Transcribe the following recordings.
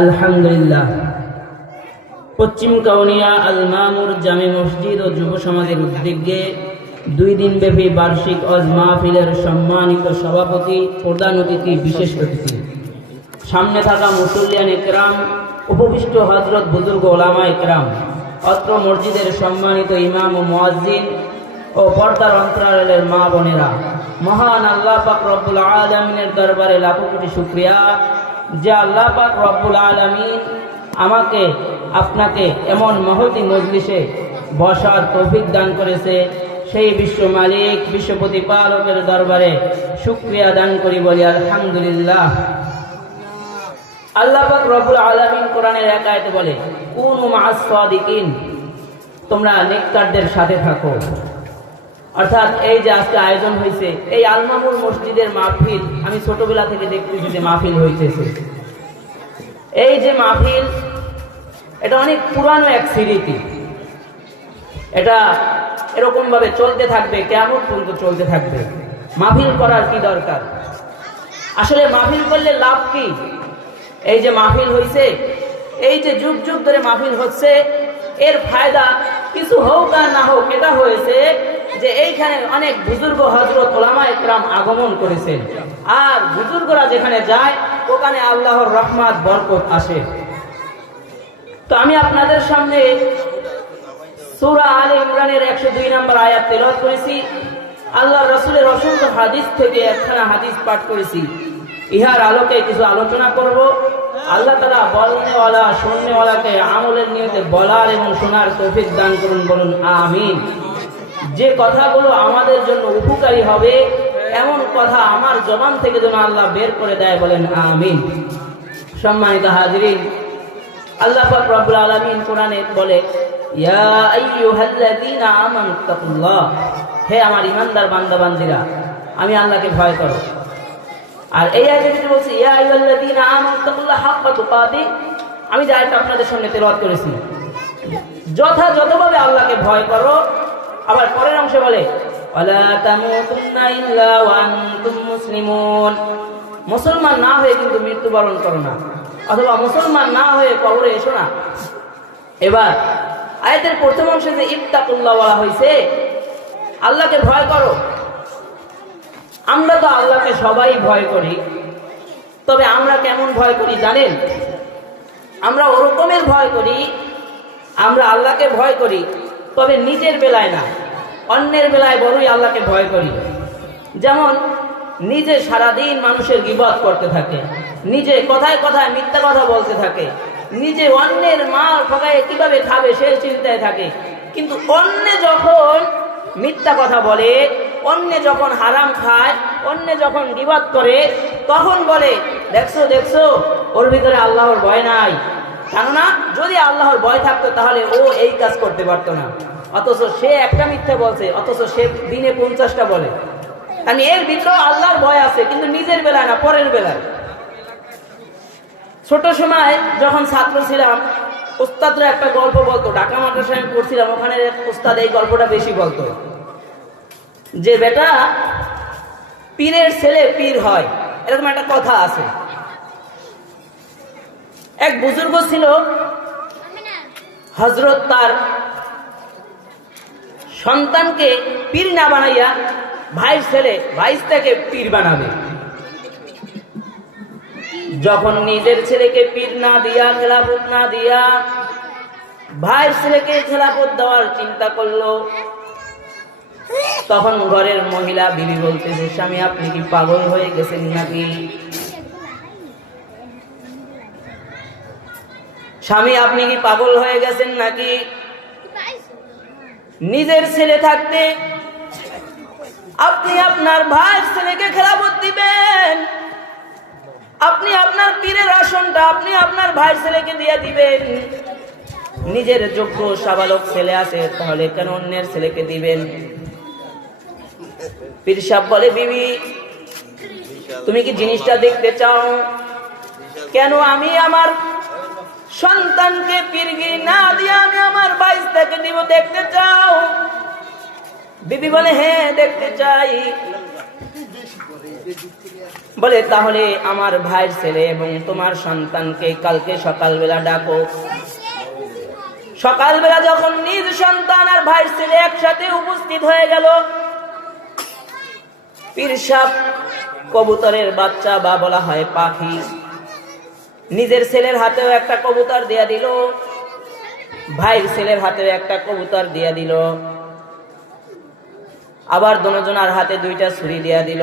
আলহামদুলিল্লাহ। পশ্চিম কাউনিয়া আল মামুর জামে মসজিদ ও যুব সমাজের উদ্যোগে 2 দিনব্যাপী বার্ষিক ওয়াজ মাহফিলের সম্মানিত সভাপতি, প্রধান অতিথি, বিশেষ অতিথি, সামনে থাকা মুসল্লিয়ান ইকরাম, উপবিষ্ট হযরত বুজুর্গ ওলামা ইকরাম, অত্র মসজিদের সম্মানিত ইমাম ও মুয়াজ্জিন ও পর্দার অন্তরালের মা বোনেরা, মহান আল্লাহ পাক রব্বুল আলামিনের দরবারে লাখো কোটি শুকরিয়া যে আল্লাহ পাক রব্বুল আলামিন আমাকে আপনাকে এমন মহতি মজলিসে বসার তৌফিক দান করেছে। সেই বিশ্ব মালিক, বিশ্ব প্রতিপালকের দরবারে শুকরিয়া দান করি, বলি আলহামদুলিল্লাহ। আল্লাহ পাক রব্বুল আলামিন কোরআনের এক আয়াতে বলে, কুনু মা'আস সাদিকিন, তোমরা নেককারদের সাথে থাকো। অর্থাৎ এই যে আজকে আয়োজন হয়েছে, এই আল মামুর মসজিদের মাহফিল, আমি ছোটবেলা থেকে দেখতেছি যে মাহফিল হইতেছে। এই যে মাহফিল, এটা অনেক পুরানো এক স্মৃতি। এটা এরকম ভাবে চলতে থাকবে, কিয়ামত পর্যন্ত চলতে থাকবে। মাহফিল করার কি দরকার? আসলে মাহফিল করলে লাভ কি? এই যে মাহফিল হইছে, এই যে যুগ যুগ ধরে মাহফিল হচ্ছে, এর ফায়দা কিছু হোক আর না হোক, এটা হয়েছে যে এইখানে অনেক বুজুর্গ হযরত ওলামা ইকরাম আগমন করেছেন। আর বুজুর্গরা যেখানে যায়, ওখানে আল্লাহর রহমত বরকত আসে। তো আমি আপনাদের সামনে সূরা আলে ইমরানের 102 নম্বর আয়াত তেলাওয়াত করেছি। আল্লাহর রাসূলের অসংখ্য হাদিস থেকে একখানা হাদিস পাঠ করেছি। ইহার আলোকে কিছু আলোচনা করব। আল্লাহ তাআলা বলনেওয়ালা শুননেওয়ালাকে আমলের নিয়তে বলার এবং শোনার তৌফিক দান করুন, বলুন আমিন। যে কথাগুলো আমাদের জন্য উপকারী হবে, এমন কথা আমার জবান থেকে যেন আল্লাহ বের করে দেয়, বলেন আমিন। সম্মানিত হাজিরিন, আল্লাহ পাক রব্বুল আলামিন কোরআনে বলে, ইয়া আইয়ুহাল্লাযীনা আমানু তাকুল্লাহ, হে আমার ঈমানদার বান্দা বান্দীরা, আমি আল্লাহকে ভয় করো। আর এই আয়াতে যেটা বলছে, ইয়া আইয়ুহাল্লাযীনা আমানু তাকুল্লাহ হাক্কা তুকাতি, আমি যে আয়াতটা আপনাদের সামনে তেলাওয়াত করেছি, যথাযথভাবে আল্লাহকে ভয় করো। আবার পরের অংশে বলে, ওয়ালা তামুতুন্না ইল্লা ওয়া আনতুম মুসলিমুন, মুসলমান না হয়ে কিন্তু মৃত্যুবরণ করো না, অথবা মুসলমান না হয়ে কবরে এসো না। এবার আয়াতের প্রথম অংশে যে ইত্তাকুল্লাহ বলা হয়েছে, আল্লাহকে ভয় করো। আমরা তো আল্লাহকে সবাই ভয় করি, তবে আমরা কেমন ভয় করি জানেন? আমরা ওরকমের ভয় করি, আমরা আল্লাহকে ভয় করি, তবে নিজের বেলায় না, অন্যের বেলায় বড়ই আল্লাহকে ভয় করি। যেমন নিজে সারাদিন মানুষের গীবত করতে থাকে, নিজে কথায় কথায় মিথ্যা কথা বলতে থাকে, নিজে অন্যের মাল ঠকায় কিভাবে খাবে সেই চিন্তায় থাকে। কিন্তু অন্য যখন মিথ্যা কথা বলে, অন্য যখন হারাম খায়, অন্য যখন গীবত করে, তখন বলে, দেখছো দেখছো, ওর ভিতরে আল্লাহর ভয় নাই। কেননা যদি আল্লাহর ভয় থাকতো তাহলে ও এই কাজ করতে পারতো না। অথচ সে একটা মিথ্যা বলছে, অথচ সে দিনে 50টা বলে। আমি এর ভিতরে আল্লাহর ভয় আছে, কিন্তু নিজের বেলায় না, পরের বেলায়। ছোট সময় যখন ছাত্র ছিলাম, উস্তাদরা একটা গল্প বলতো, ঢাকা মাদ্রাসায় আমি পড়ছিলাম, ওখানে উস্তাদ এই গল্পটা বেশি বলতো, যে বেটা পীরের ছেলে পীর হয়, এরকম একটা কথা আছে। এক বুজুর্গ ছিল, হযরত তার সন্তানকে পীর না বানাইয়া ভাইয়ের ছেলে ভাইস্তাকে পীর বানাবে। যখন নিজের ছেলেকে পীর না দিয়া, খেলাফত না দিয়া, ভাইয়ের ছেলেকে খেলাফত দেওয়ার চিন্তা করলো, তখন ঘরের মহিলা বিবি বলতেছে, স্বামী আপনি কি পাগল হয়ে গেছেন নাকি? স্বামী আপনি কি পাগল হয়ে গেছেন নাকি? নিজের ছেলে থাকতে আপনি আপনার ভাইয়ের ছেলেকে খেলাফত দিবেন? আপনি আপনার পীরের আসনটা আপনি আপনার ভাইয়ের ছেলেকে দিয়ে দিবেন? নিজের যোগ্য সাবালক ছেলে আছে, তাহলে কেন অন্যের ছেলেকে দিবেন? পীর সাহেব বলে, বিবি তুমি কি জিনিসটা দেখতে চাও? কেন আমি আমার সন্তানকে পীরগিরি না দিয়ে আমি আমার ভাইস্তাকে দিব, দেখতে চাও? বিবি বলে, হ্যাঁ দেখতে চাই। বলে তাহলে আমার ভাইয়ের ছেলে এবং তোমার সন্তানকে কালকে সকালবেলা ডাকো। সকালবেলা যখন নিজ সন্তান আর ভাইয়ের ছেলে একসাথে উপস্থিত হয়ে গেল, পীর সাহেব কবুতরের বাচ্চা বা বলা হয় পাখি নিজের ছেলের হাতেও একটা কবুতর দিয়া দিল, ভাইয়ের ছেলের হাতেও একটা কবুতর দিয়া দিল, আবার দুজনের হাতে দুইটা ছুরি দিয়া দিল,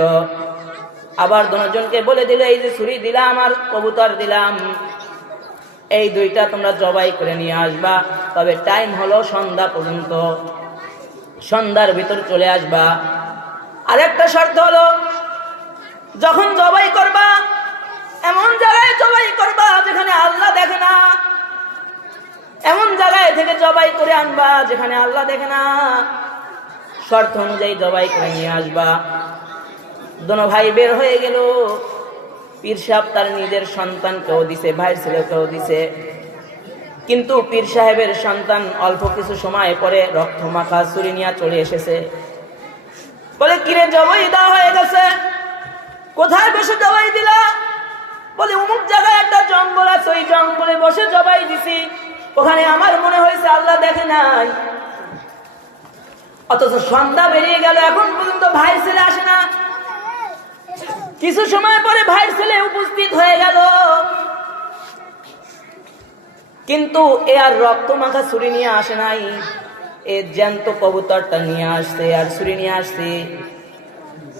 আবার দুজনকে বলে দিল এই যে ছুরি দিলাম আর কবুতর দিলাম, এই দুইটা তোমরা জবাই করে নিয়ে আসবা, তবে টাইম হলো সন্ধ্যা পর্যন্ত, সন্ধ্যার ভিতর চলে আসবা। আর একটা শর্ত হলো যখন জবাই করবা এমন জায়গায় জবাই করবা যেখানে আল্লাহ দেখে না, এমন জায়গায় থেকে জবাই করে আনবা যেখানে আল্লাহ দেখে না, শর্ত অনুযায়ী জবাই করে নিয়ে আসবা। দোনো ভাই বের হয়ে গেল। পীর সাহেব তার নিজের সন্তানকেও দিছে, ভাইয়ের ছেলেকেও দিছে, কিন্তু পীর সাহেবের সন্তান অল্প কিছু সময় পরে রক্ত মাখা ছুরি নিয়ে চলে এসেছে। বলে কিরে জবাই দেওয়া হয়ে গেছে, কোথায় বসে জবাই দিলা? বলে অমুক জায়গায় একটা জঙ্গল আছে, ওই জঙ্গলে বসে জবাই দিছি, ওখানে আমার মনে হয়েছে আল্লাহ দেখে নাই। অথচ সন্ধ্যা বেরিয়ে গেল, এখন পর্যন্ত ভাই ছেলে আসে না। কিছু সময় পরে ভাইয়ের ছেলে উপস্থিত হয়ে গেল, কিন্তু এ আর রক্ত মাখা ছুরি নিয়ে আসে নাই, এ জ্যান্ত কবুতরটা নিয়ে আসছে আর ছুরি নিয়ে আসছে।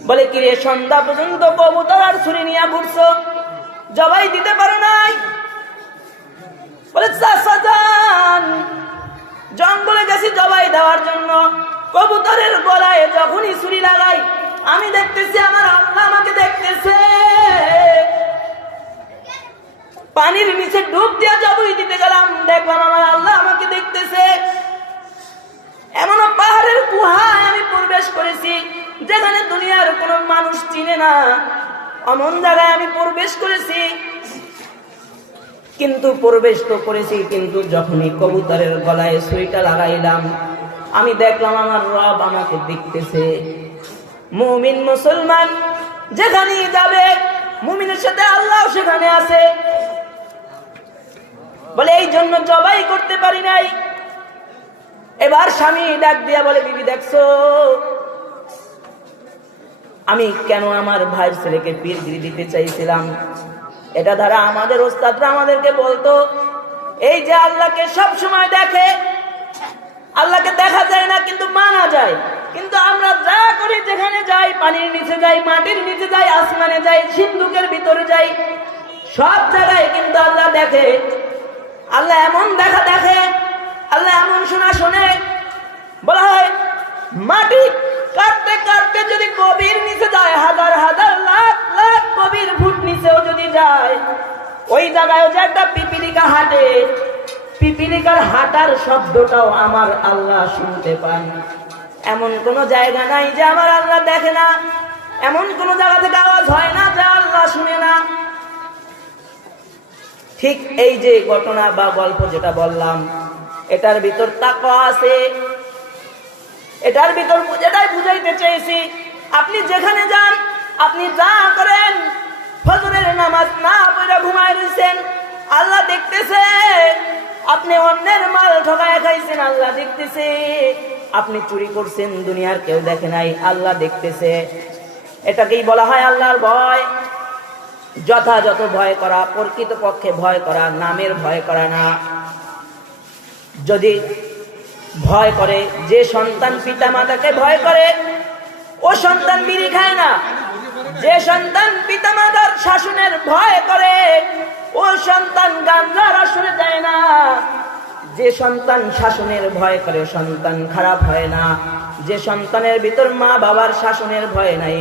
বলে কি রে, সন্ধ্যা পর্যন্ত কবুতর আর ছুরি নিয়ে ঘুরছো, জবাই দিতে পারো নাই? বলে চাচা যান, জঙ্গলে গেছি জবাই দেওয়ার জন্য, কবুতরের গলায় যখনই ছুরি লাগাই আমি দেখতেছি আমার আল্লাহ আমাকে দেখতেছে। পানির নিচে ডুব দিয়ে জবাই দিতে গেলাম, দেখলাম আমার আল্লাহ আমাকে দেখতেছে। এমন পাহাড়ের গুহায় আমি প্রবেশ করেছি যেখানে দুনিয়ার কোনো মানুষ চিনে না, এমন জায়গায় আমি প্রবেশ করেছি। কিন্তু প্রবেশ তো করেছি, কিন্তু যখনই কবুতরের গলায় ছুরিটা লাগাইলাম আমি দেখলাম আমার রব আমাকে দেখতেছে। মুমিন মুসলমান যেখানেই যাবে মুমিনের সাথে আল্লাহ সেখানে আছে। বলে এই জন্য জবাই করতে পারি নাই। এবার স্বামী ডাক দিয়া বলে, বিবি দেখছো আমি কেন আমার ভাইয়ের ছেলেকে পীরগিরি দিতে চাইছিলাম? এটা দ্বারা আমাদের ওস্তাদরা আমাদেরকে বলতো এই যে আল্লাহকে সব সময় দেখে, আল্লাহকে দেখা যায় না কিন্তু মানা যায়, কিন্তু আমরা যা করি যেখানে যাই, পানির নিচে যাই, মাটির নিচে যাই, আসমানে যাই, সিন্ধুকের ভিতরে যাই, সব জায়গায় কিন্তু আল্লাহ দেখে। আল্লাহ এমন দেখা দেখে, আল্লাহ এমন শোনা শোনে। বলা হয় মাটি কাটতে কাটতে যদি গভীর নিচে যায়, হাজার হাজার লাখ লাখ গভীর ফুট নিচেও যদি যায়, ওই জায়গায় যে একটা পিপিলিকা হাঁটে, পিপিলিকার হাঁটার শব্দটাও আমার আল্লাহ শুনতে পান। এমন কোন জায়গা নাই যে আমার আল্লাহ দেখে না, এমন কোন জায়গা থেকে আওয়াজ হয় না যা আল্লাহ শুনে না। ঠিক এই যে ঘটনা বা গল্প যেটা বললাম, এটার ভিতর তাকওয়া আছে, এটার ভিতর যেটাই বুঝাইতে চেয়েছি। আপনি যেখানে যান, আপনি যা করেন, ফজরের নামাজ না পড়ে ঘুমায় রইছেন, আল্লাহ দেখতেছে। আপনি অন্যের মাল ঠকায় খাইছেন, আল্লাহ দেখতেছে। আপনি চুরি করছেন, দুনিয়ার কেউ দেখে নাই, আল্লাহ দেখতেছে। এটাকেই বলা হয় আল্লাহর ভয়। যথাযথ ভয় করা, প্রকৃতপক্ষে ভয় করা, নামের ভয় করা না। যদি ভয় করে, যে সন্তান পিতা মাতাকে ভয় করে ও সন্তান বিড়ি খায় না। যে সন্তান পিতা মাতার শাসনের ভয় করে ও সন্তান গাঞ্জার আসরে যায় না। যে সন্তান শাসনের ভয় করে সন্তান খারাপ হয় না। যে সন্তানের ভিতর মা বাবার শাসনের ভয় নাই,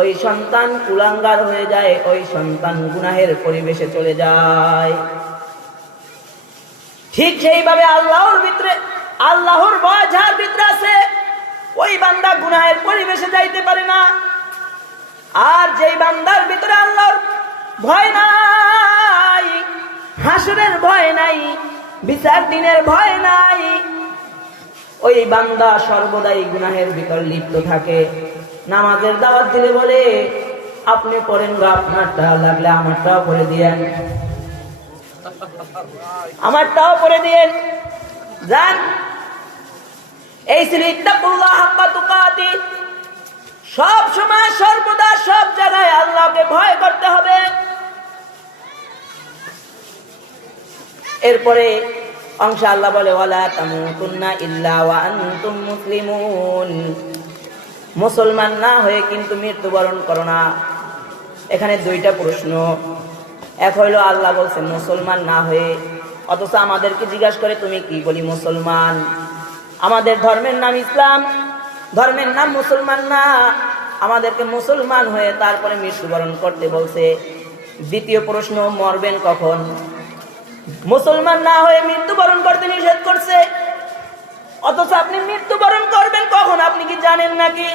ওই সন্তান কুলাঙ্গার হয়ে যায়, ওই সন্তান গুনাহের পরিবেশে চলে যায়। ঠিক সেইভাবে আল্লাহর ভিতরে, আল্লাহর ভয় যার ভিতরে আছে, ওই বান্দা গুনাহের পরিবেশে যাইতে পারে না। আর যেই বান্দার ভিতরে আল্লাহর ভয় নাই, হাসরের ভয় নাই, বিচার দিনের ভয় নাই, ওই বান্দা সর্বদাই গুনাহের ভিতর লিপ্ত থাকে। নামাজের দাওয়াত দিলে বলে আপনি পড়েন গো, আপনারটা লাগলে আমারটাও করে দিয়েন, আমারটাও করে দিয়েন, যান। এই ছিল ইত্তাকুল্লাহ হাক্কা তুকাতি। সব সময় সর্বদা সব জায়গায় আল্লাহকে ভয় করতে হবে। এরপরে অংশ আল্লাহ বলে ওয়ালা তামুতুন্না ইল্লা ওয়া আনতুম মুসলিমুন, মুসলমান না হয়ে কিন্তু মৃত্যুবরণ করো না। এখানে দুইটা প্রশ্ন। এক হইলো আল্লাহ বলছেন মুসলমান না হয়ে, অথচ আমাদেরকে জিজ্ঞাসা করে তুমি কি বলি মুসলমান। আমাদের ধর্মের নাম ইসলাম, ধর্মের নাম মুসলমান না। আমাদেরকে মুসলমান হয়ে তারপরে মৃত্যুবরণ করতে বলছে। দ্বিতীয় প্রশ্ন, মরবেন কখন? মুসলমান না হয়ে মৃত্যুবরণ করতে নিষেধ করছে, অথচ আপনি মৃত্যুবরণ করবেন কখন আপনি কি জানেন নাকি?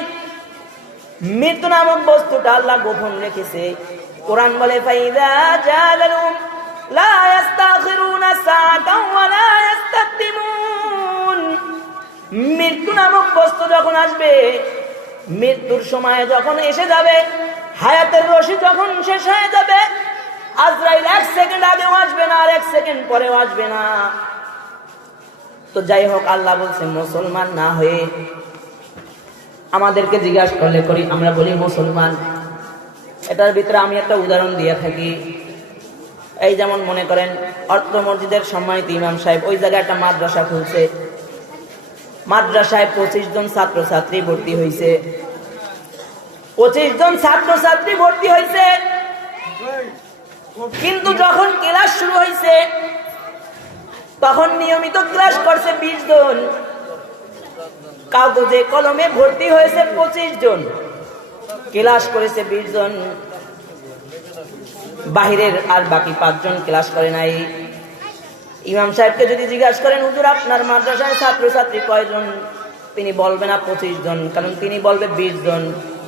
মৃত্যু নামক বস্তুটা আল্লাহ গোপন রেখেছে। কোরআন বলে ফাইদা জালালুম লা ইস্তাখিরুনা সাআতাও ওয়া লা ইস্তাকদিমুন। মৃত্যু নামক বস্তু যখন আসবে, মৃত্যুর সময় যখন এসে যাবে, হায়াতের রশি যখন শেষ হয়ে যাবে, আজরাইল 1 সেকেন্ড আগেও আসবে না, আর 1 সেকেন্ড পরেও আসবে না। তো যাই হোক, আল্লাহ বলছে মুসলমান না হয়ে। আমাদেরকে জিজ্ঞাসা করলে করি, আমরা বলি মুসলমান। এটার ভিতরে আমি একটা উদাহরণ দিয়ে থাকি। এই যেমন মনে করেন অর্থ মসজিদের সম্মানিত ইমাম সাহেব ওই জায়গায় একটা মাদ্রাসা খুলছে। মাদ্রাসায় 25 জন ছাত্রছাত্রী ভর্তি হয়েছে। 25 জন ছাত্রছাত্রী ভর্তি হয়েছে, কিন্তু যখন ক্লাস শুরু হয়েছে তখন নিয়মিত ক্লাস করছে 20 জন। কাগজে কলমে ভর্তি হয়েছে 25 জন, ক্লাস করেছে 20 জন। বাহিরের আর বাকি 5 জন ক্লাস করে নাই। ইমাম সাহেবকে যদি জিজ্ঞাসা করেন হুজুর আপনার মাদ্রাসায় ছাত্রছাত্রী কয়জন, তিনি বলবে না 25 জন, কারণ তিনি বলবে 20 জন।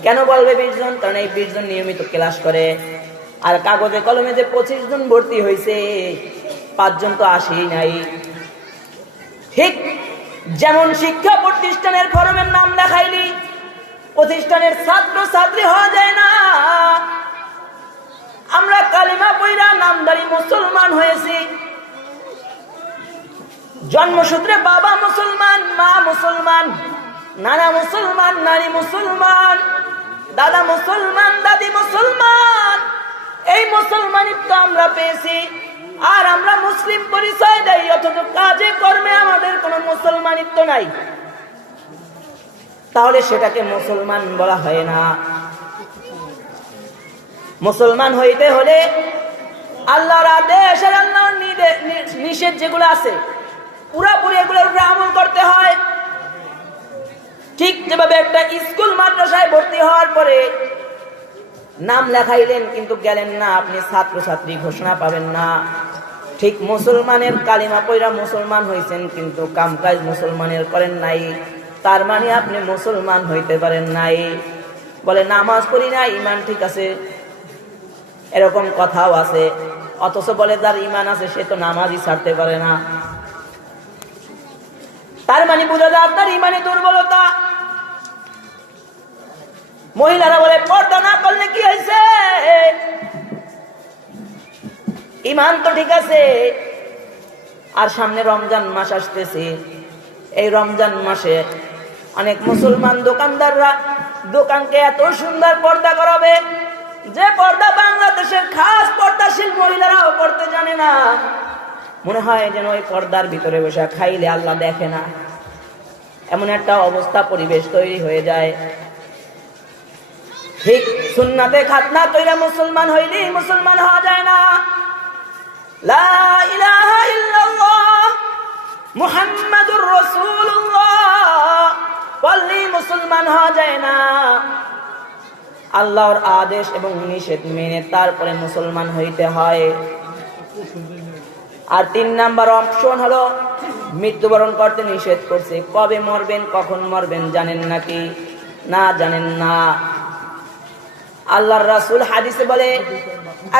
কেন বলবে 20 জন? কারণ এই 20 জন নিয়মিত ক্লাস করে। আর কাগজে কলমে যে 25 জন ভর্তি হয়েছে, 5 জন তো আসেই নাই। ঠিক যেমন শিক্ষা প্রতিষ্ঠানের ফরমের নাম লেখাইলি প্রতিষ্ঠানের ছাত্র ছাত্রী হওয়া যায় না। আমরা কালিমা পড়া নামদারি মুসলমান হয়েছি, জন্মসূত্রে বাবা মুসলমান, মা মুসলমান, নানা মুসলমান, নারী মুসলমান, দাদা মুসলমান, দাদি মুসলমান। এই মুসলমানিত্ব আমরা পেয়েছি, আর আমরা মুসলিম পরিচয় দেই, অথচ কাজে কর্মে আমাদের কোনো মুসলমানিত্ব নাই। তাহলে সেটাকে মুসলমান বলা হয় না। মুসলমান হইতে হলে আল্লাহর আদেশ আর আল্লাহর নিষেধ যেগুলো আছে পুরাপুরি এগুলোর উপরে আমল করতে হয়। ঠিক যেভাবে একটা স্কুল মাদ্রাসায় ভর্তি হওয়ার পরে নাম লেখাইলেন কিন্তু গেলেন না, আপনি ছাত্রছাত্রী ঘোষণা পাবেন না। ঠিক মুসলমানের কালিমা পয়রা মুসলমান হয়েছেন কিন্তু কামকাজ মুসলমানের করেন নাই, তার মানে আপনি মুসলমান হইতে পারেন নাই। বলে নামাজ পড়ি না, ইমান ঠিক আছে, এরকম কথাও আছে। অথচ বলে যার ইমান আছে সে তো নামাজই ছাড়তে পারে না। তার মানে বোঝা যায় আপনার ইমানে দুর্বলতা। মহিলারা বলে পর্দা না করলে কি হয়েছে, ইমান তো ঠিক আছে। আর সামনে রমজান মাস আসতেছে, এই রমজান মাসে অনেক মুসলমান দোকানদাররা দোকানকে এত সুন্দর পর্দা করাবে যে পর্দা বাংলাদেশের খাস পর্দাশীল মহিলারাও করতে জানে না। মনে হয় যেন ওই পর্দার ভিতরে বসে খাইলে আল্লাহ দেখে না, এমন একটা অবস্থা পরিবেশ তৈরি হয়ে যায়। ঠিক সুন্নাতে খাতনা কইরা মুসলমান হইলি মুসলমান হওয়া যায় না। লা ইলাহা ইল্লাল্লাহ মুহাম্মাদুর রাসূলুল্লাহ বললি মুসলমান হওয়া যায় না। আল্লাহর আদেশ এবং নিষেধ মেনে তারপরে মুসলমান হইতে হয়। আর 3 নাম্বার অপশন হলো মৃত্যুবরণ করতে নিষেধ করছে। কবে মরবেন কখন মরবেন জানেন নাকি? না, জানেন না। আল্লাহর রাসূল হাদিসে বলে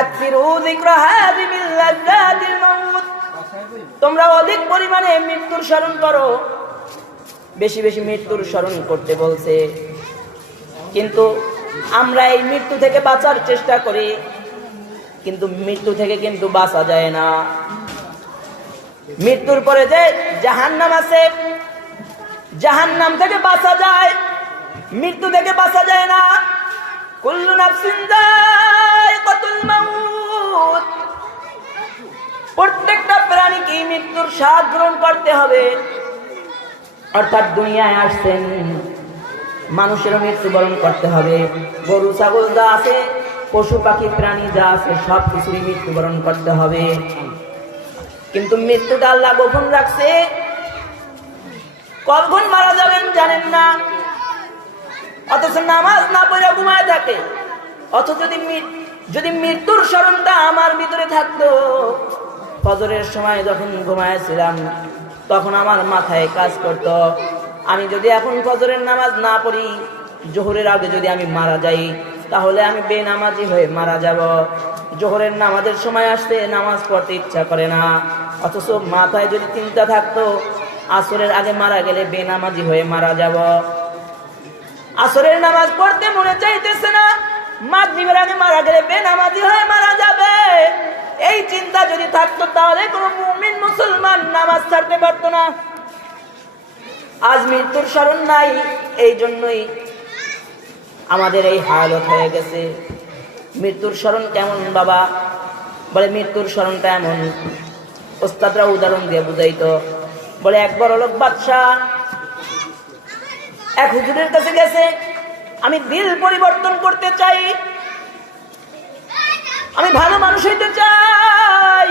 আকসিরু যিকরা হাযিমিল লাযাতিল মাউত, তোমরা অধিক পরিমাণে মৃত্যুর স্মরণ করো। বেশি বেশি মৃত্যুর স্মরণ করতে বলছে, কিন্তু আমরা এই মৃত্যু থেকে বাঁচার চেষ্টা করি, কিন্তু মৃত্যু থেকে কিন্তু বাঁচা যায় না। মৃত্যুর পরে যে জাহান্নাম আছে, জাহান্নাম থেকে বাঁচা যায়, মৃত্যু থেকে বাঁচা যায় না। কুল্লু নাফসিন যায়কাতুল মাউত, প্রত্যেকটা প্রাণীকে মৃত্যুর স্বাদ গ্রহণ করতে হবে। অর্থাৎ দুনিয়ায় আসছেন, মানুষেরও মৃত্যুবরণ করতে হবে। গরু ছাগল যা আছে, পশু পাখি প্রাণী যা আছে, সব কিছুরই মৃত্যুবরণ করতে হবে। কিন্তু মৃত্যুটা আল্লাহ গোপন রাখছে, কখন মারা যাবেন জানেন না। অথচ নামাজ না পড়ে ঘুমায় থাকে। অথচ যদি মৃত্যুর স্মরণটা আমার ভিতরে থাকতো, ফজরের সময় যখন ঘুমাইছিলাম তখন আমার মাথায় কাজ করত, আমি যদি এখন ফজরের নামাজ না পড়ি, জোহরের আগে যদি আমি মারা যাই, তাহলে আমি বেনামাজি হয়ে মারা যাব। জোহরের নামাজের সময় আসতে নামাজ পড়তে ইচ্ছা করে না। অথচ মাথায় যদি চিন্তা থাকতো আসরের আগে মারা গেলে বেনামাজি হয়ে মারা যাব, আসরের নামাজ পড়তে মনে চাইতেছে না, মাগরিবের আগে মারা গেলে বেনামাজি হয়ে মারা যাবে, এই চিন্তা যদি থাকতো তাহলে কোনো মুমিন মুসলমান নামাজ ছাড়তে পারতো না। আজ মৃত্যুর স্মরণ নাই, এই জন্যই আমাদের এই হালত হয়ে গেছে। মৃত্যুর স্মরণ কেমন বাবা? বলে মৃত্যুর স্মরণটা এমন, ওস্তাদরা উদাহরণ দিয়ে বুঝাইতো। বলে এক বড়লোক বাদশাহ এক হুজুরের কাছে গেছে, আমি দিল পরিবর্তন করতে চাই, আমি ভালো মানুষ হইতে চাই।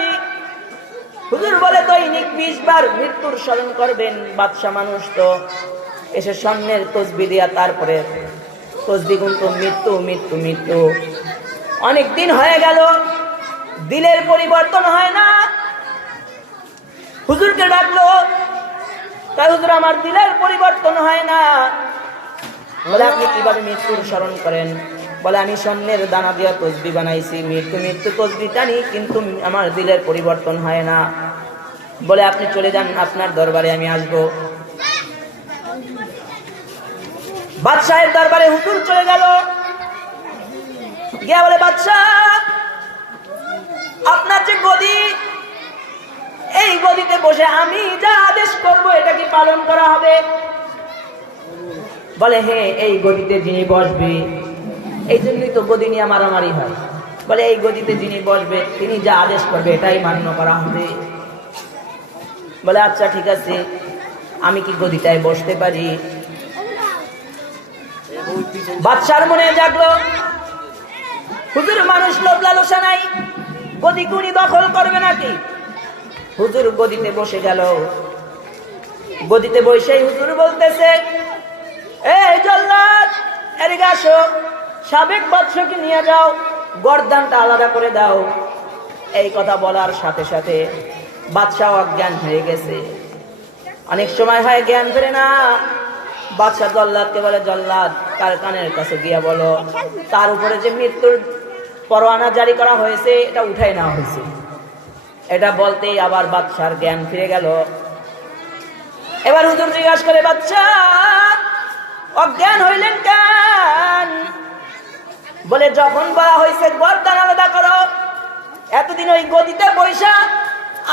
হুজুর বলে দৈনিক 20 বার মৃত্যুর স্মরণ করবেন। বাদশাহ মানুষ তো এসে স্বর্ণের তসবিহ দিয়া তারপরে তসবিহ গুনতো, মৃত্যু মৃত্যু মৃত্যু। অনেক দিন হয়ে গেল, দিলের পরিবর্তন হয় না। হুজুরকে ডাকলো, তাই হুজুর আমার দিলের পরিবর্তন হয় না। বলে আপনি কিভাবে মৃত্যুর স্মরণ করেন? বলে আমি স্বর্ণের দানা দিয়া তসবিহ বানাইছি, মৃত্যু মৃত্যু তসবিহ টানি, কিন্তু আমার দিলের পরিবর্তন হয় না। বলে আপনি চলে যান, আপনার দরবারে আমি আসবো। বাদশাহের দরবারে হুজুর চলে গেল, গিয়া বলে বাদশাহ আপনার যে গদি, এই গদিতে বসে আমি যা আদেশ করব এটা কি পালন করা হবে? বলে হ্যাঁ, এই গদিতে যিনি বসবে, এই জন্যই তো গদি নিয়ে মারামারি হয়। বলে এই গদিতে যিনি বসবে তিনি যা আদেশ করবে এটাই মান্য করা হবে। বলে আচ্ছা ঠিক আছে, আমি কি গদিটায় বসতে পারি? বাদশার মনে জাগলো, হুজুর মানুষ লোভ লালসা নাই, গদি কুনি দখল করবে নাকি? হুজুর গদিতে বসে গেল। গদিতে বসে হুজুর বলতেছে, এই জল্লাদ এদিকে আসো, সাবেক বাদশাকে নিয়ে যাও, গর্দানটা আলাদা করে দাও। এই কথা বলার সাথে সাথে বাদশাহ অজ্ঞান হয়ে গেছে। অনেক সময় হয় জ্ঞান ফেরে না। বাদশাহ জল্লাদকে বলে, জল্লাদ তার কানের কাছে গিয়া বলো তার উপরে যে মৃত্যুর পরোয়ানা জারি করা হয়েছে এটা উঠাই নেওয়া হয়েছে। এটা বলতেই আবার বাদশার জ্ঞান ফিরে গেল। এবার হুজুর জিজ্ঞাসা করে, বাদশাহ অজ্ঞান হইলেন কেন? বলে যখন বলা হয়েছে গর্দান আলাদা করো, এতদিন ওই গদিতে বৈশা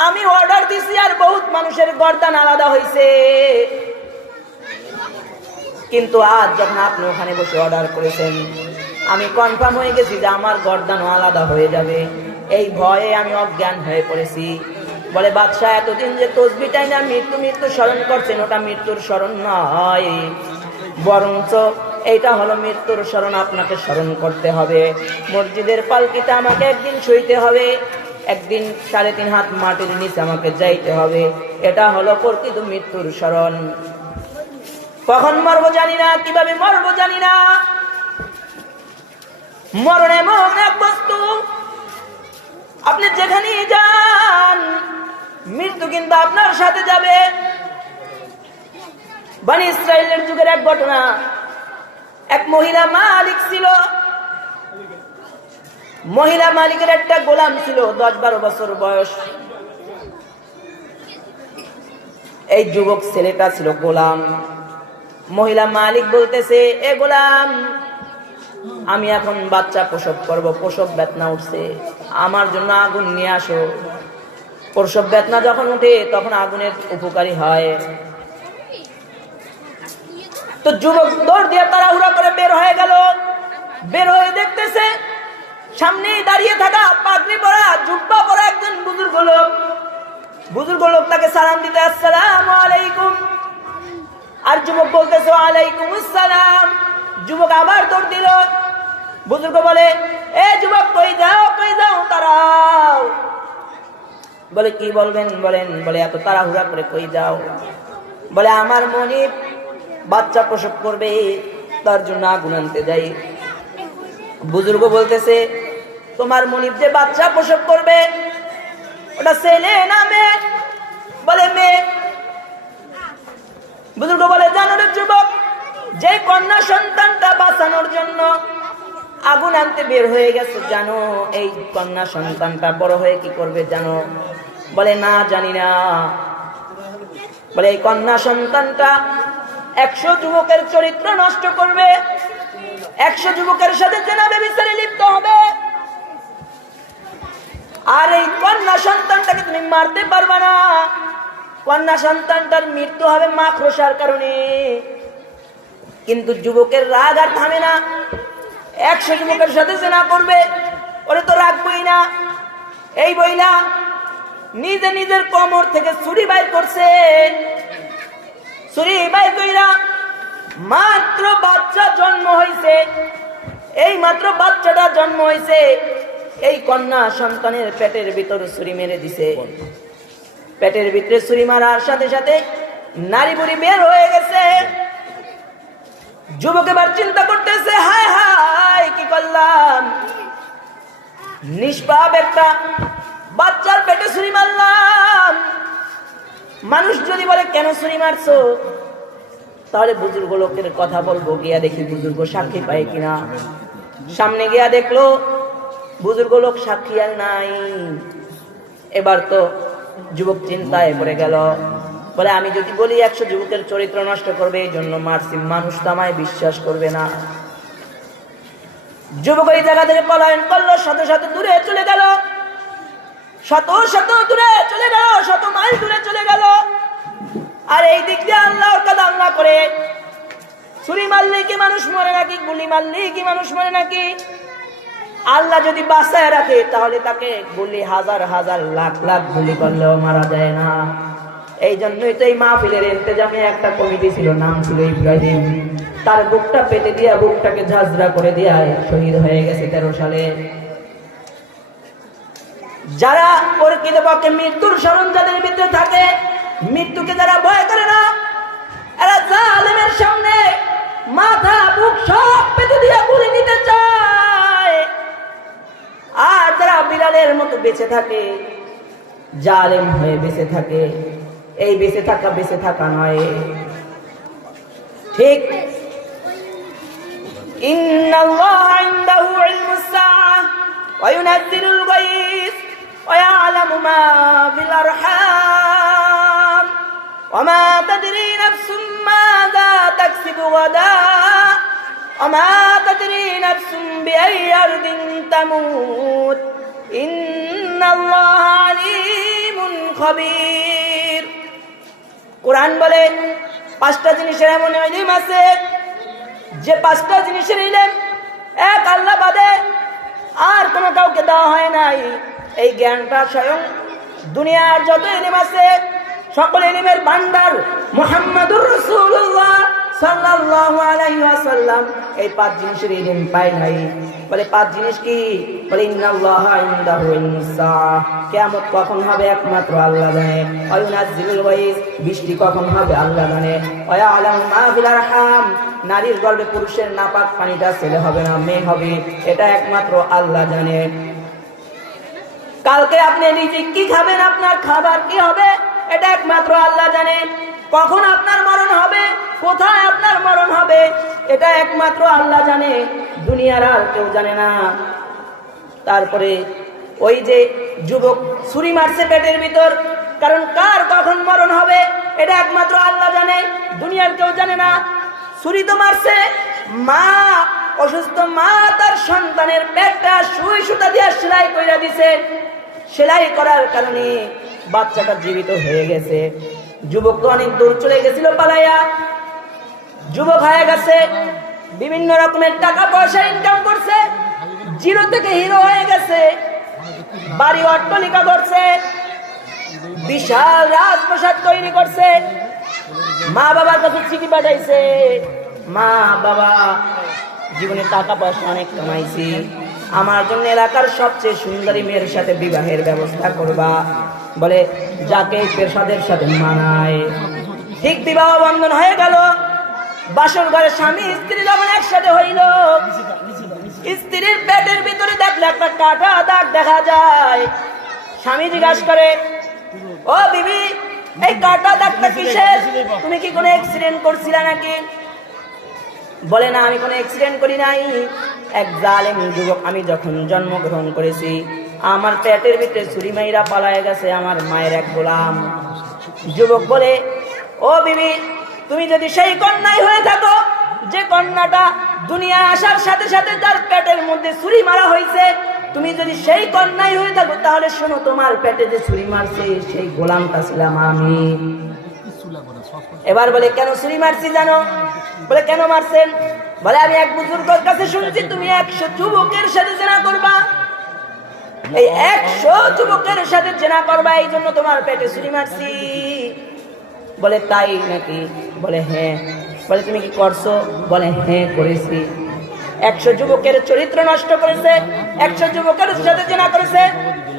আমি অর্ডার দিছি আর বহুত মানুষের গর্দান আলাদা হয়েছে, কিন্তু আজ যখন আপনি ওখানে বসে অর্ডার করেছেন আমি কনফার্ম হয়ে গেছি যে আমার গর্দানও আলাদা হয়ে যাবে, এই ভয়ে আমি অজ্ঞান হয়ে পড়েছি। বলে বাদশাহ এতদিন যে তসবিহটাই না মৃত্যু মৃত্যু স্মরণ করছেন, ওটা মৃত্যুর স্মরণ নয়, বরঞ্চ এইটা হলো মৃত্যুর স্মরণ। আপনাকে স্মরণ করতে হবে, মসজিদের পালকিতে আমাকে একদিন শুইতে হবে, একদিন 3.5 হাত মাটির নিচে আমাকে যাইতে হবে, এটা হলো প্রকৃত মৃত্যুর স্মরণ। কখন মরবো জানি না, কিভাবে মরবো জানি না। মরণ এমন এক বস্তু, আপনি যেখানেই যান মৃত্যু কিন্তু আপনার সাথে যাবে। বনি ইসরাইলের যুগের এক ঘটনা, এক মহিলা মালিক ছিল, মহিলা মালিকের একটা গোলাম ছিল 10-12 বছর বয়স। এই যুবক ছেলেটা ছিল গোলাম। মহিলা মালিক বলতেছে, এ গোলাম আমি এখন বাচ্চা প্রসব করব, প্রসব বেদনা উঠছে, আমার জন্য আগুন নিয়ে আসো। প্রসব বেদনা যখন উঠে তখন আগুনের উপকারী হয়। তো যুবক দৌড় দিয়ে তাড়াহুড়া করে বের হয়ে গেল। বের হয়ে দেখতেছে সামনেই দাঁড়িয়ে থাকা পাগড়ি পরা, জুব্বা পরা একজন বুজুর্গ লোক। বুজুর্গ লোক তাকে সালাম দিতে, আসসালামু আলাইকুম। আর যুবক বলতেছে ওয়ালাইকুম আসসালাম। যুবক আবার দৌড় দিল। বুজুর্গ বলে, এ যুবক কই যাও, কই যাও, তাড়াও। বলে কি বলবেন বলেন। বলে এত তাড়াহুড়া করে কই যাও? বলে আমার মনিব বাচ্চা প্রসব করবে, তার জন্য আগুন আনতে যাই। বুজুর্গ বলতেছে, তোমার মনিব যে বাচ্চা প্রসব করবে ওটা ছেলে না মেয়ে? বলে মেয়ে। বুজুর্গ বলে, জানো রে যুবক, যে কন্যা সন্তানটা বাঁচানোর জন্য আগুন আনতে বের হয়ে গেছে, জানো এই কন্যা সন্তানটা বড় হয়ে কি করবে জানো? বলে না, জানি না। বলে এই কন্যা সন্তানটা 100 যুবকের চরিত্র নষ্ট করবে, 100 যুবকের সাথে জেনা ব্যভিচারে লিপ্ত হবে। আর এই কন্যা সন্তানটাকে তুমি মারতে পারবে না। কন্যা সন্তানটার মৃত্যু হবে মাকড়সার কারণে। কিন্তু যুবকের রাগ আর থামে না। 100 যুবকের সাথে জেনা করবে, ওরে তো রাখবই না। এই বইলা নিজে নিজের কোমর থেকে ছুরি বাইর করছে। ছুরি বাইর কইরা মাত্র বাচ্চা জন্ম হয়েছে, এই মাত্র বাচ্চাটা জন্ম হয়েছে, এই কন্যা সন্তানের পেটের ভিতর ছুরি মেরে দিছে। পেটের ভিতরে ছুরি মারার সাথে সাথে নারী বুড়ি বের হয়ে গেছে। যুবক এবার চিন্তা করতেছে, হায় হায় কি করলাম, নিষ্পাপ একটা বাচ্চার পেটে ছুরি মারলাম। মানুষ যদি বলে কেন ছুরি মারছো, তাহলে বুজুর্গ লোকের কথা বলবো, গিয়া দেখি বুজুর্গ সাক্ষী পায় কিনা। সামনে গিয়া দেখলো বুজুর্গ লোক সাক্ষী আর নাই। এবার তো যুবক চিন্তায় পড়ে গেল। বলে আমি যদি বলি 100 যুবকের চরিত্র নষ্ট করবে এই জন্য মারছি, মানুষ তো আমায় বিশ্বাস করবে না। যুবক এই জায়গা থেকে পলায়ন করলো, শত শত দূরে চলে গেল, শত শত দূরে চলে গেল, শত মাইল দূরে চলে গেল। আর এই দিক দিয়ে আল্লাহর কথা আল্লাহ করে, ছুরি মারলে কি মানুষ মরে নাকি, গুলি মারলে কি মানুষ মরে নাকি? আল্লাহ যদি বাঁচায় রাখে তাহলে তাকে গুলি হাজার হাজার লাখ লাখ গুলি করলেও মারা যায় না। এই জন্যই তো এই মাহফিলের ইন্তেজামে একটা কমিটি ছিল, নাম ছিল ইব্রাহিম। তার বুকটা পেটে দিয়া, বুকটাকে ঝাঁঝরা করে দিয়া শহীদ হয়ে গেছে 13 সালে। যারা প্রকৃতপক্ষে মৃত্যুর স্মরণ যাদের ভিতরে থাকে, মৃত্যুকে যারা ভয় করে না, এরা জালেমের সামনে মাথা বুক সব পেতে দিয়া গুলি নিতে চায়। আর যারা বিড়ালের মতো বেঁচে থাকে, জালেম হয়ে বেঁচে থাকে, এই বেঁচে থাকা নয়। ঠিক ইন্নাল্লাহা ইনদাহু ইলমুস সাআহ ওয়া ইউনাজ্জিলুল গায়স ওয়া ইয়ালামু মা ফিল আরহাম ওয়া মা তাদরি নাফসুম মাযা তাকসিবু গাদা ওয়া মা তাদরি নাফসুম বিআইয়ি আরদিন তামুত ইন্নাল্লাহা আলীমুন খাবীর। কোরআন বলে 5টা জিনিসের এমন ইলম আছে, যে 5টা জিনিসের ইলম এক আল্লাহ বাদে আর কোনো কাউকে দেওয়া হয় নাই। এই জ্ঞানটা স্বয়ং দুনিয়ার যত ইলম আছে সকল ইলমের ভান্ডার মুহাম্মাদুর রাসূলুল্লাহ সাল্লাল্লাহু আলাইহি ওয়াসাল্লাম এই 5 জিনিসের ইলম পায় নাই। বলে 5 জিনিস কি? বলে ইন্নাল্লাহা ইনদাহু ইলমুস সাআহ, কিয়ামত কখন হবে একমাত্র আল্লাহ জানে। ওয়া ইউনাজ্জিলুল গায়স, বৃষ্টি কখন হবে আল্লাহ জানে। ওয়া ইয়ালামু মা ফিল আরহাম, নারীর গর্ভে পুরুষের নাপাক পানিটা ছেলে হবে না মেয়ে হবে, এটা একমাত্র আল্লাহ জানে। কালকে আপনি নিজে কি খাবেন, আপনার খাবার কি হবে, এটা একমাত্র আল্লাহ জানে। কখন আপনার মরণ হবে, কোথায় আপনার মরণ হবে, এটা একমাত্র আল্লাহ জানে, দুনিয়ার আর কেউ জানে না। তারপরে ওই যে যুবক ছুরি মারছে পেটের ভিতর, কারণ কার কখন মরণ হবে এটা একমাত্র আল্লাহ জানে, দুনিয়ার কেউ জানে না। ছুরি তো মারছে, মা অসুস্থ মা তার সন্তানের পেটটা সুই সুতা দিয়ে সেলাই কইরা দিছে। সেলাই করার কারণে বাচ্চাটা জীবিত হয়ে গেছে। যুবক তো অনেক দূর চলে গেছিল পালাইয়া, যুবক হয়ে গেছে, বিভিন্ন রকমের টাকা পয়সা ইনকাম করছে, জিরো থেকে হিরো হয়ে গেছে, বাড়ি অট্টালিকা করছে, বিশাল রাজপ্রাসাদ তৈরি করছে। মা বাবার কাছে চিঠি পাঠাইছে, মা বাবা জীবনে টাকা পয়সা অনেক কামাইছি, আমার জন্য এলাকার সবচেয়ে সুন্দরী মেয়ের সাথে বিবাহের ব্যবস্থা করবা। বলে যাকে পেশাদের সাথে মানায়। ঠিক বিবাহ বন্ধন হয়ে গেল। বাসর ঘরে স্বামী স্ত্রী যখন একসাথে হইল, স্ত্রীর পেটের ভিতরে দেখলে একটা কাটা দাগ দেখা যায়। স্বামী জিজ্ঞাসা করে, ও বিবি, এই কাটা দাগটা কিসের? তুমি কি কোনো অ্যাক্সিডেন্ট করছিলা নাকি? বলে না, আমি কোনো অ্যাক্সিডেন্ট করি নাই। এক জালেম যুবক আমি যখন জন্মগ্রহণ করেছি, আমার পেটের ভিতরে ছুরি মাইরা পালায় গেছে আমার মায়ের এক গোলাম। যুবক বলে, ও বিবি, তুমি যদি সেই কন্যাই হয়ে থাকো যে কন্যাটা দুনিয়ায় আসার সাথে সাথে তার পেটের মধ্যে ছুরি মারা হয়েছে, তুমি যদি সেই কন্যাই হয়ে থাকো তাহলে শোনো, তোমার পেটে যে ছুরি মারছে সেই গোলামটা ছিলাম আমি। এবার বলে, কেন ছুরি মারছি জানো? বলে, কেন মারছেন? বলে, আমি এক বুজুর্গের কাছে শুনছি তুমি 100 যুবকের সাথে জেনা করবা, এই 100 যুবকের সাথে জেনা করবা, এই জন্য তোমার পেটে ছুরি মারছি। বলে, তাই নাকি? বলে, হ্যাঁ। বলে, তুমি কি করছো? বলে, হ্যাঁ করেছি। 100 যুবকের চরিত্র নষ্ট করেছে, 100 যুবকের সাথে জেনা করেছে।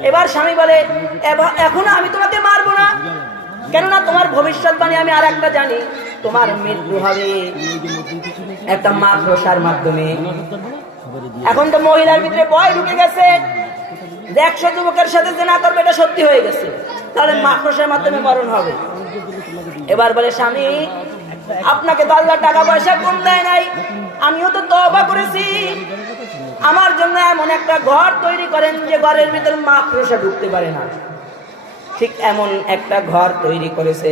এবার স্বামী বলে, এখন আমি তোমাকে মারবো না, কেননা তোমার ভবিষ্যৎবাণী আমি আর একটা জানি, তোমার মৃত্যু হবে একটা মাকড়সার মাধ্যমে। এখন তো মহিলার ভিতরে ভয় ঢুকে গেছে যে 100 যুবকের সাথে জেনা করবে, এটা সত্যি হয়ে গেছে, তাহলে মাকড়সার মাধ্যমে মরণ হবে। এবার বলে, স্বামী, আপনাকে তো আল্লাহ টাকা পয়সা কম দেয় নাই, আমিও তো তওবা করেছি, আমার জন্য এমন একটা ঘর তৈরি করেন যে ঘরের ভিতরে মাকড়সা ঢুকতে পারে না। ঠিক এমন একটা ঘর তৈরি করেছে,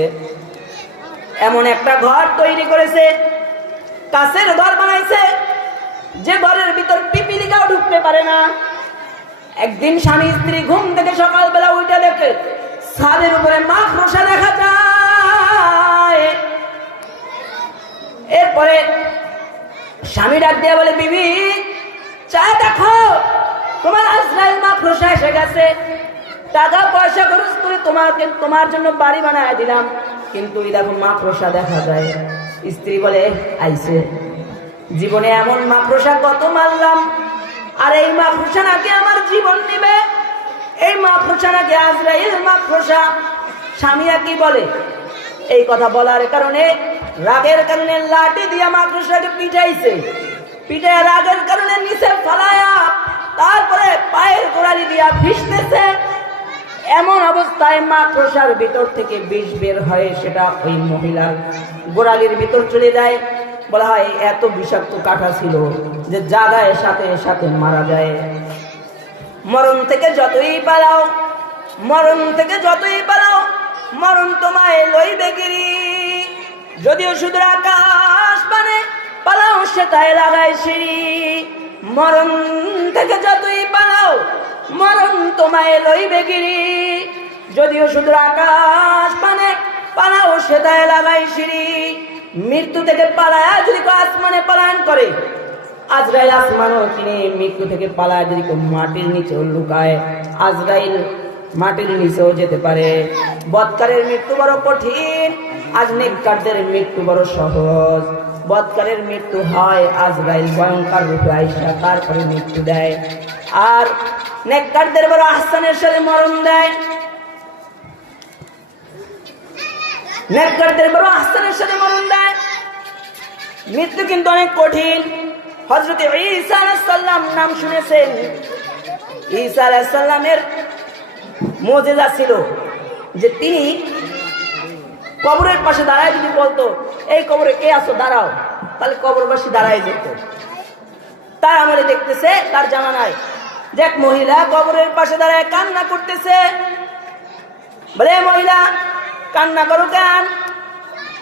এমন একটা ঘর তৈরি করেছে, কাছের ঘর বানাইছে যে ঘরের ভিতর পিপিলিকাও ঢুকতে পারে না। একদিন স্বামী স্ত্রী ঘুম থেকে সকালবেলা উঠে দেখে ছাদের উপরে মাকড়সা দেখা যায়। এরপরে স্বামী ডাক দিয়ে বলে, বিবি, চা দেখো, তোমার আজরাইল মাকড়সা এসে গেছে, টাকা পয়সা খরচ করে তোমার জন্য বাড়ি বানায় দিলাম, কিন্তু এই দেখো মাকড়সা দেখা যায়। স্ত্রী বলে, আইছে, জীবনে এমন মাকড়সা কত মারলাম, আর এই মাকড়সা নাকি আমার জীবন নিবে, এই মাকড়সা নাকি আজরাইল মাকড়সা। স্বামী কি বলে, এই কথা বলার কারণে রাগের কারণে লাঠি দিয়া মাকড়সাকে পিটাইছে, পিটায় রাগের কারণে নিচে ফালায়া তারপরে পায়ের গোড়ালি দিয়া ভিজতেছে। এমন অবস্থায় মাকড়সার ভিতর থেকে বিষ বের হয়, সেটা ওই মহিলার গোড়ালির ভিতর চলে যায়। বলা হয় এত বিষাক্ত কাঁটা ছিল যে জাগায় সাথে সাথে মারা যায়। মরণ থেকে যতই পালাও, মরণ থেকে যতই পালাও, মরণ তোমায় লইবে গিরি। যদিও শুধু আকাশ পানে পালাও, সেটাই লাগায় সিঁড়ি। মরণ থেকে যতই পালাও, মরণ তোমায় লইবে গিরি। যদিও শুধু আকাশ পানে পালাও, সেটাই লাগাই সিঁড়ি। মৃত্যু থেকে পালায় যদি কেউ আসমানে পলায়ন করে, আজরাইল আসমানও তিনি মৃত্যু থেকে পালায় যদি কেউ মাটির নিচেও লুকায়, আজরাইল মাটির নিচেও যেতে পারে। বদকারের মৃত্যু বড় কঠিন, আজ নেককারদের মৃত্যু বড় সহজ। বদকারের মৃত্যু হয় আজরাইল ভয়ঙ্কর রূপে আইসা তারপরে মৃত্যু দেয়, আর নেককারদের বড় আহসানের সাথে মরণ দেয়। নেককারদের বড় আহসানের সাথে মরণ দেয়। মৃত্যু কিন্তু অনেক কঠিন। হযরত ঈসা আলাইহিস সালাম নাম শুনেছেন? ঈসা আলাইহিস সালামের মুজিজা ছিল যে তিনি কবরের পাশে দাঁড়ায় যদি বলতো, এই কবরে কে আছো দাঁড়াও, তাহলে কবরবাসী দাঁড়ায় যেত। তার আমলে দেখতেছে তার জামানায় যে এক মহিলা কবরের পাশে দাঁড়ায় কান্না করতেছে। বলে, মহিলা কান্না করো কেন?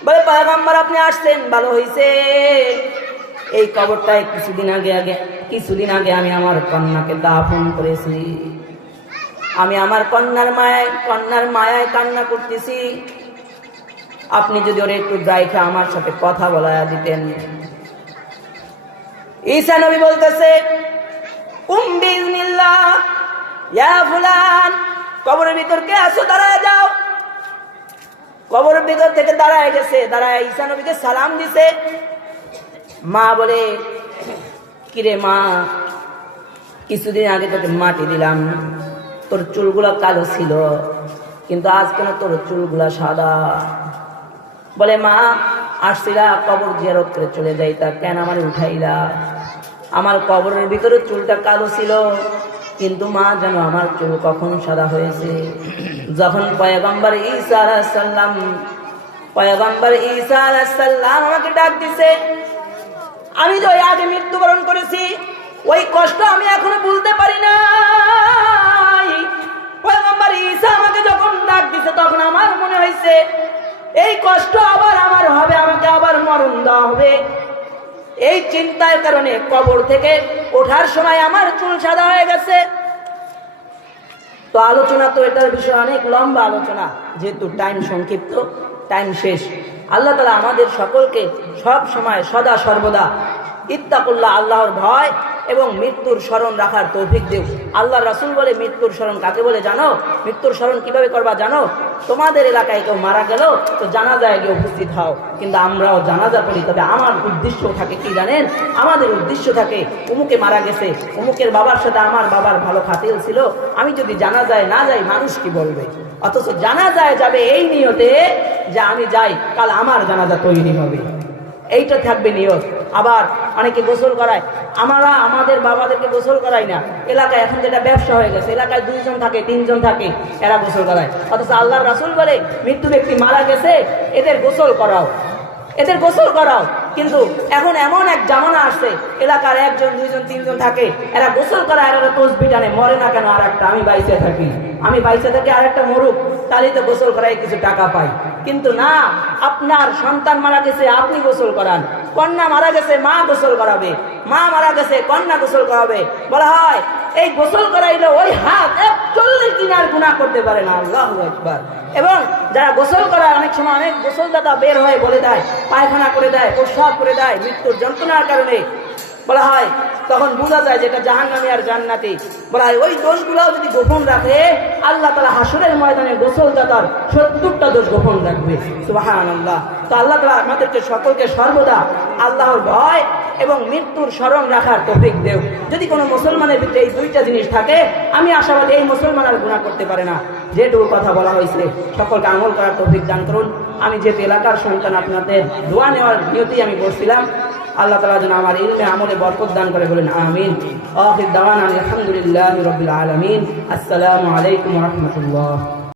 বলে, পয়গম্বর আপনি আসছেন, ভালো হয়েছে, এই কবরটায় কিছুদিন আগে আমি আমার কন্যাকে দাফন করেছি। আমি আমার কন্যার মায়ায় কান্না করতেছি। আপনি যদি ওরে একটু রাইখে আমার সাথে কথা বলায়া দিতেন। ঈসা নবী বলতেছে, বিইজনিল্লাহ ইয়া ফুলান, কবরের ভিতর কে আছো দাঁড়ায় যাও। কবরের ভিতর থেকে দাঁড়ায় গেছে, দাঁড়ায় ঈসা নবীকে সালাম দিছে। মা বলে, কিরে মা, কিছুদিন আগে তোকে মাটি দিলাম, তোর চুলগুলা কালো ছিল, কিন্তু আজ কেন তোর চুলগুলা সাদা? বলে, মা আসছিলা কবর জিয়ারত করে চলে যাইতা, কেন আমার উঠাইলা? আমার কবরের ভিতরে চুলটা কালো ছিল, কিন্তু মা যেন আমার চুল কখন সাদা হয়েছে? যখন পয়গম্বর ঈসা আলাইহিস সালাম আমাকে ডাক দিছে, আমি যে আগে মৃত্যুবরণ করেছি, ওই কষ্ট আমি এখনো ভুলতে পারি না। পয়গম্বর ঈসা আমাকে যখন ডাক দিছে, তখন আমার মনে হয়েছে এই কষ্ট আবার আমার হবে, আমাকে আবার মরণ দেওয়া হবে। এই চিন্তার কারণে কবর থেকে ওঠার সময় আমার চুল সাদা হয়ে গেছে। তো আলোচনা তো এটার বিষয়ে অনেক লম্বা আলোচনা, যেহেতু টাইম সংক্ষিপ্ত, টাইম শেষ। আল্লাহ তাআলা আমাদের সকলকে সব সময় সদা সর্বদা ইত্তাকুল্লাহ, আল্লাহর ভয় এবং মৃত্যুর স্মরণ রাখার তৌফিক দেও। আল্লাহ রাসূল বলে, মৃত্যুর স্মরণ কাকে বলে জানো? মৃত্যুর স্মরণ কিভাবে করবা জানো? তোমাদের এলাকায় কেউ মারা গেল তো জানাজায় গিয়ে উপস্থিত হও, কিন্তু আমরাও জানাজা পড়ি। তবে আমার উদ্দেশ্য থাকে কি জানেন? আমাদের উদ্দেশ্য থাকে, অমুকে মারা গেছে, অমুকের বাবার সাথে আমার বাবার ভালো খাতির ছিল, আমি যদি জানাজায় না যাই মানুষ কি বলবে? অথচ জানাজায় যাবে এই নিয়তে যে আমি যাই, কাল আমার জানাজা তৈরি হবে, এইটা থাকবে নিয়ত। আবার অনেকে গোসল করায়, আমরা আমাদের বাবাদেরকে গোসল করাই না। এলাকায় এখন যেটা ব্যবসা হয়ে গেছে, এলাকায় 2 জন থাকে, 3 জন থাকে, এরা গোসল করায়। অথচ আল্লাহর রাসূল বলে, মৃত্যু ব্যক্তি মারা গেছে, এদের গোসল করাও, এদের গোসল করাও। কিন্তু এখন এমন এক জামানা আসছে, এলাকার 1 জন 2 জন 3 জন থাকে, এরা গোসল করায়, এরা তসবিহ টানে, মরে না কেন আর একটা, আমি বাইসে থাকি আর একটা মরুক, তাহলেই তো গোসল করায় কিছু টাকা পাই। কিন্তু না, আপনার সন্তান মারা গেছে, আপনি গোসল করান। কন্যা মারা গেছে, মা গোসল করাবে। মা মারা গেছে, কন্যা গোসল করাবে। বলা হয় এই গোসল করাইলে ওই হাত 41 দিনার গুনাহ করতে পারে না। আল্লাহু আকবার। এবং যারা গোসল করায়, অনেক সময় অনেক গোসলদাতা বের হয়ে বলে দেয়, পায়খানা করে দেয়, প্রস্রাব করে দেয় মৃত্যুর যন্ত্রণার কারণে। বলা হয় তখন বোঝা যায় যে এটা জাহান্নামী আর জান্নাতি। বলা হয় ওই দোষগুলোও যদি গোপন রাখে, আল্লাহ তাআলা হাসরের ময়দানে গোসলদাতার 70টা দোষ গোপন রাখবে। সুবহানাল্লাহ। তো আল্লাহ তাআলা আমাদেরকে সকলকে সর্বদা আল্লাহর ভয় এবং মৃত্যুর স্মরণ রাখার তৌফিক দেও। যদি কোনো মুসলমানের ভিতরে এই 2টা জিনিস থাকে, আমি আশাবাদী এই মুসলমান আর গুনাহ করতে পারে না। যেটুকু কথা বলা হয়েছে সকলকে আমল করার তৌফিক দান করুন। আমি যেহেতু এলাকার সন্তান, আপনাদের দোয়া নেওয়ার নিয়তেই আমি বলছিলাম। আল্লাহ তাআলা যেন আমার ইলমে আমলে বরকত দান করে, বলেন আমিন। আখির দাওয়ানা আলহামদুলিল্লাহি রাব্বিল আলামিন। আসসালামু আলাইকুম ওয়া রাহমাতুল্লাহ।